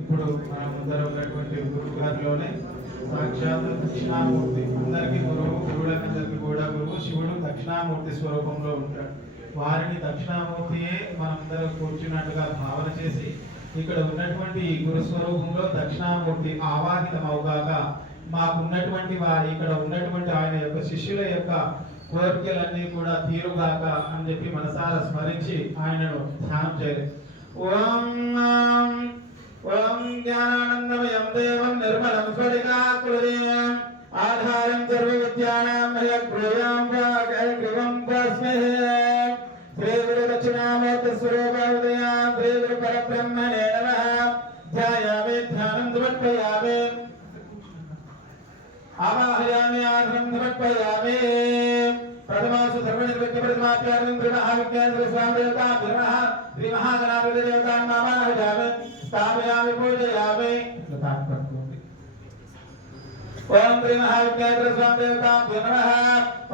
ఇప్పుడు మన ముందర ఉన్నటువంటి గురువు గారిలోనే సాక్షాత్ దక్షిణామూర్తి అందరికీ గురువు, గురువులందరికీ కూడా గురువు శివుడు దక్షిణామూర్తి స్వరూపంలో ఉంటాడు. వారిని దక్షిణామూర్తియే మనందరం కూర్చున్నట్టుగా భావన చేసి ఇక్కడ ఉన్నటువంటి ఈ గురు స్వరూపంలో దక్షిణామూర్తి ఆవాహితం అవుగాక, మాకున్నటువంటి వారి ఇక్కడ ఉన్నటువంటి ఆయన యొక్క శిష్యుల యొక్క కోరికలన్నీ కూడా తీరుగాక అని చెప్పి మనసారా స్మరించి ఆయనను ధ్యానం చేయాలి. ఓం జ్ఞానానందమయం దేవం నిర్మలం స్ఫటికాకృతిం ఆధారం సర్వ విద్యానాం హయగ్రీవం వాగైగ్రీవం తస్మై శ్రీ గురు దక్షిణామూర్తి స్వరూపాదయాం శ్రీ గురు పరబ్రహ్మణే నమః. ధ్యాయామి ధ్యానం సమర్పయామి ఆవాహయామి ఆసనం సమర్పయామి. ప్రథమాసు సర్వనిర్విఘ్న ప్రతిమాప్యార్థం శ్రీ మహావిజ్ఞాన స్వామి దేవతా శ్రీ మహాగణాధిపతి దేవతాన్ ఆవాహయామి స్థాపయామి పూజయామి. ఓం శ్రీ మహావిజ్ఞాన స్వామి దేవతాభ్యో నమః.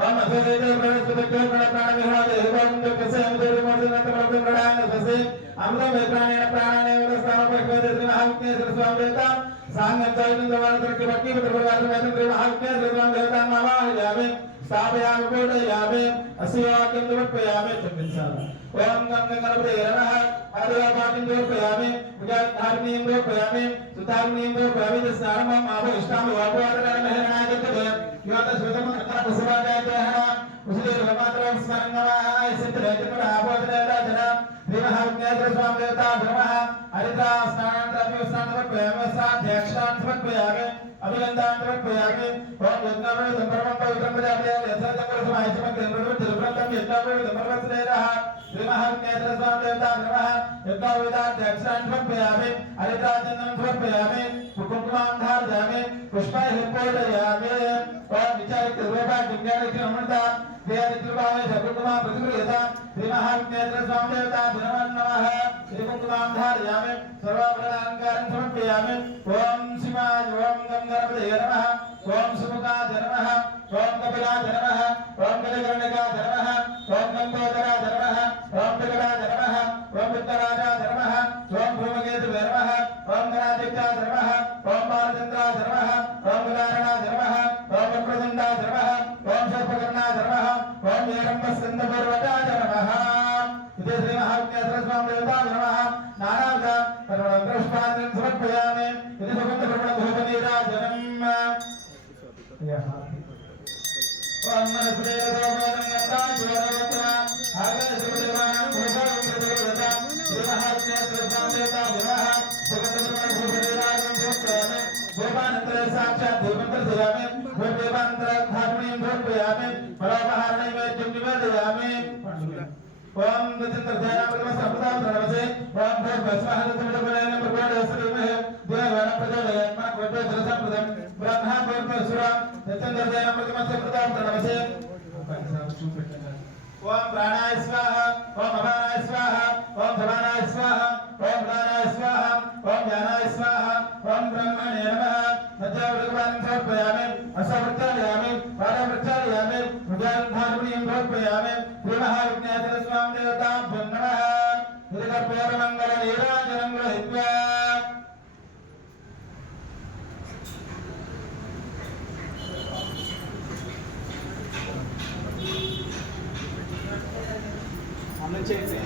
ఓం అసోదేవ ప్రణస్పతిభ్యో ప్రణప్రాణమిహోదే హోమంతో కసేమదేవి మూర్తినంతమలతో ప్రణాన ససే అమృతం ప్రాణేన ప్రాణానేవ స్థాపయతే శ్రీ మహావిజ్ఞాన స్వామి దేవతా సాంగం చైతన్య వారతకి భక్తి ప్రతిపదార్థం శ్రీ మహావిజ్ఞాన స్వామి దేవతాన్ ఆవాహయామి స్థాపయామి పూజయామి అస్యాకం సమర్పయామి. క్షమించాలి. ఓం గంగణపతే నమః. ఆదివాపాటిం సమర్పయామి ఉజాధార్ణీయం సమర్పయామి సుధార్ణీయం సమర్పయామి. స్నానం ఆపో ఇష్టామ వాపవాదన మహరణాగతే యోత స్వతం ప్రసవాదాయః ఉసిరే రమాత్రం స్మరణవాయ సిద్ధరేతపర ఆపోదనేదాజన శ్రీ మహావిజ్ఞాన స్వామి దేవతా నమః. హరిద్రా స్నానాంతరమే స్నానం సమర్పయామి సాధ్యాక్షాన్ సమర్పయామి అభినందన సమర్పయామి. ఓం యజ్ఞావే సంపర్వం పవిత్రం ప్రజాపయామి యథార్థం సమాహితం కేంద్రం తిరుప్రతం యజ్ఞావే సంపర్వస్నేరః శ్రీ మహావిజ్ఞాన స్వామి దేవతా నమః. యజ్ఞావేదాధ్యాక్షాన్ సమర్పయామి హరిద్రాచందనం సమర్పయామి కుంకుమాం ధారయామి పుష్పైః పూజయామి. ఓం విచారిత రూపా దివ్యానికి నమః దేవతిరుపాయ కుంకుమా ప్రతిగృహ్యత శ్రీ మహావిజ్ఞాన స్వామి దేవతా నమః. శ్రీ కుంకుమాం ధారయామి సర్వాభరణాలంకారం సమర్పయామి. ఓం శివాయ ఓం గంగణపతే నమః. ఓం సుముఖాయ నమః. ఓం కపిలాయ నమః. ఓం గణగణికాయ నమః. ఓం గంగోదరాయ నమః. ఓం పిగడాయ నమః. ఓం విత్తరాజాయ నమః. ఓం భూమకేతువే నమః. ఓం గణాధిక్యాయ నమః. ఓం బాలచంద్రాయ నమః. ఓం విదారణాయ నమః. ఓం వక్రతుండాయ నమః. ఓం సర్పకర్ణాయ నమః. ఓం ఏరంబస్కందపర్వతాయ నమః. ఇదే శ్రీ మహావిజ్ఞాన స్వామి దేవతా నమః. నానావిధ పుష్పాంజలి సమర్పయామి. ఇది సుగంధ బ్రహ్మధూపనీరాజనం. ఓం మనస్పదేవ సోమోదం గంధాయ శివరవత్ర ఆగ్రహ శివదేవానాం భూషణం ప్రతిగృహ్యత శ్రీ మహావిజ్ఞాన స్వామి దేవతా నమః. సుగంధ బ్రహ్మధూపనీరాజనం సమర్పయామి. భూపానంతరే సాక్షాత్ దేవంతరయామి. భూదేవాంతర ధార్మణీయం సమర్పయామి. ఫలోపహారణైవేద్యం నివేదయామి. ఓం దశంతర్ధ్యానామృతమ సంపదాం ప్రణవసే. ఓం భూర్భస్వాహనతమిడమనేన ప్రకోడేశ్వరీమహే దేవాన ప్రచోదయాత్మ ప్రచోదరసంప్రదం బ్రహ్మా భూర్భస్వరం దశంతర్ధ్యానామృతమ సంపదాం ప్రణవసే. ఓం ప్రాణాయ స్వాహ. ఓం అపానాయ స్వాహ. ఓం సమానాయ స్వాహ. ఓం ప్రాణాయ స్వాహ. ఓం జ్ఞానాయ స్వాహ. ఓం బ్రహ్మణే నమః. మధ్యావృతపానం సమర్పయామి. అసవృత్తాలయామి పాదవృత్తాలయామి ఉదాహరణీయం సమర్పయామి. శ్రీ మహావిజ్ఞాన స్వామి దేవతాభ్యో నమః. శ్రీకర్పూరమంగళ నీరాజనం గ్రహీత్వా అన్న చేసి